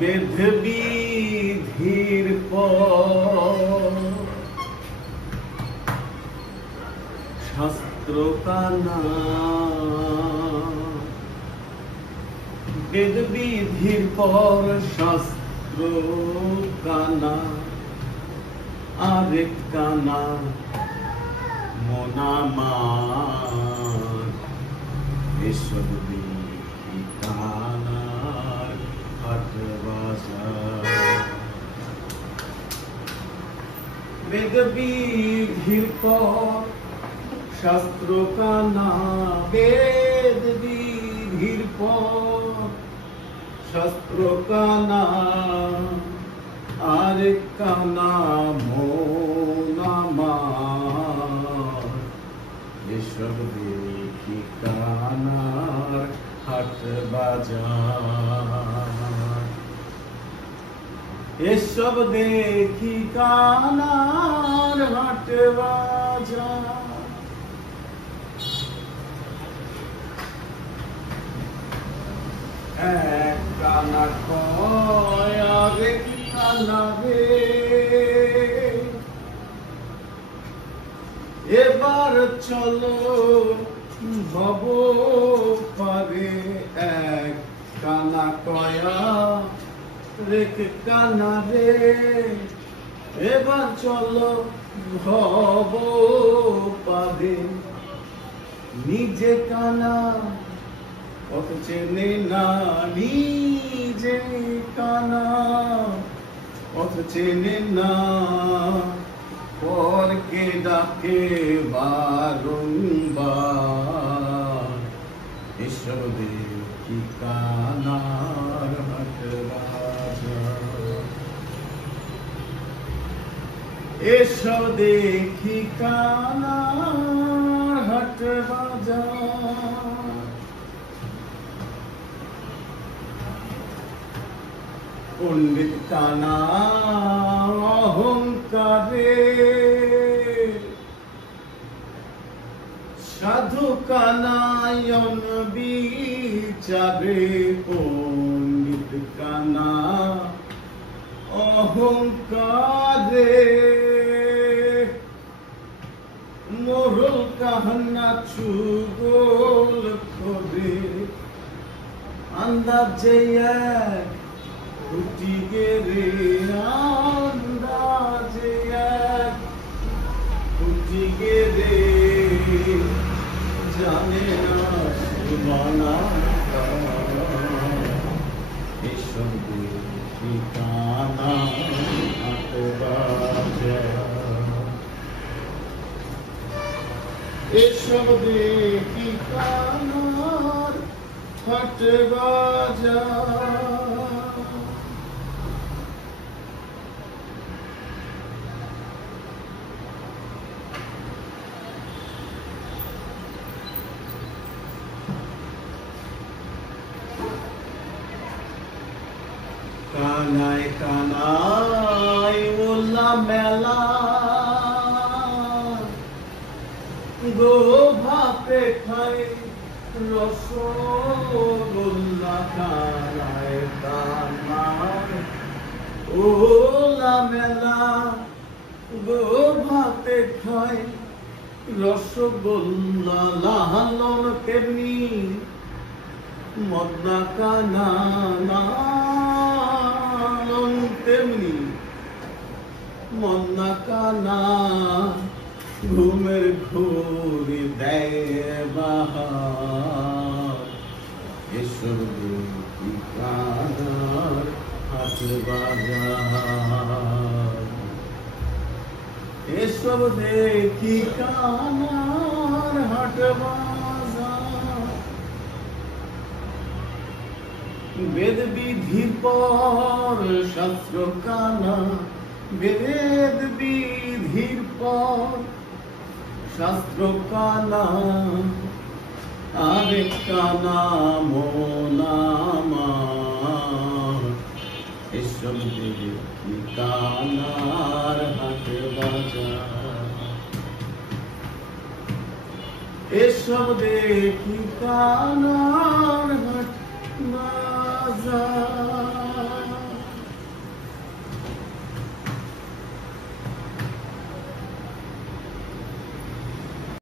বেদ বিধির পর শাস্ত্র কানা, বেদ বিধির পর শাস্ত্র কানা, আরেক কানা মন আমার। এসব দেখি কানার হাট বাজার। বেদ বিধির পর শাস্ত্র কানা, বেদ বিধির পর শাস্ত্র কানা, আরেক কানা মন আমার। এসব দেখি কানার হাট বাজার। এসব দেখি কানার হাট বাজার। এক কানা কয় আরেক কানা রে, এবার চলো ভব পারে। এক কানা কয়া রেক কানা রে, এবার চলো ভব পারে। নিজে কানা কত চেনে না, নিজে কানা কত চেনে না, পরকে ডাকে বারংবার। এসব দেখি কানার হাট বাজার। এসব দেখি কানার হাট বাজার। পণ্ডিত কানা অহংকারে, সাধু কানায়ন বিচারে। পণ্ডিত কানা অহংকারে, মোরল কাহানা চুগল করে। আন্দাজে এক ফুটি গেরে, আন্দাজে এক ফুটি গেরে, জানে না সুমানা। এসব দেখি কানা হাট বাজার। এসব দেখি কানার হাট বাজার। কানায় কানায় মোল্লা মেলা, গো ভাতে খায় রসগোল্লা। কানায় কানায় ওলা মেলা, গো ভাতে খায় রসগোল্লা। লালন কেমনি মদনা কানা, লালন তেমনি মদনা কানা। ঘুমের ঘুরি দেয় বাহার। এসব দেখি কানার হাট বাজার। এসব দেখি কানার হাট বাজার। বেদ বিধির পর শাস্ত্র কানা, বেদ বিধির পর শাস্ত্র কানা, আরেক কানা মন আমার। এসব দেখি কানার হাট বাজার। এসব দেখি কানার হাট বাজার।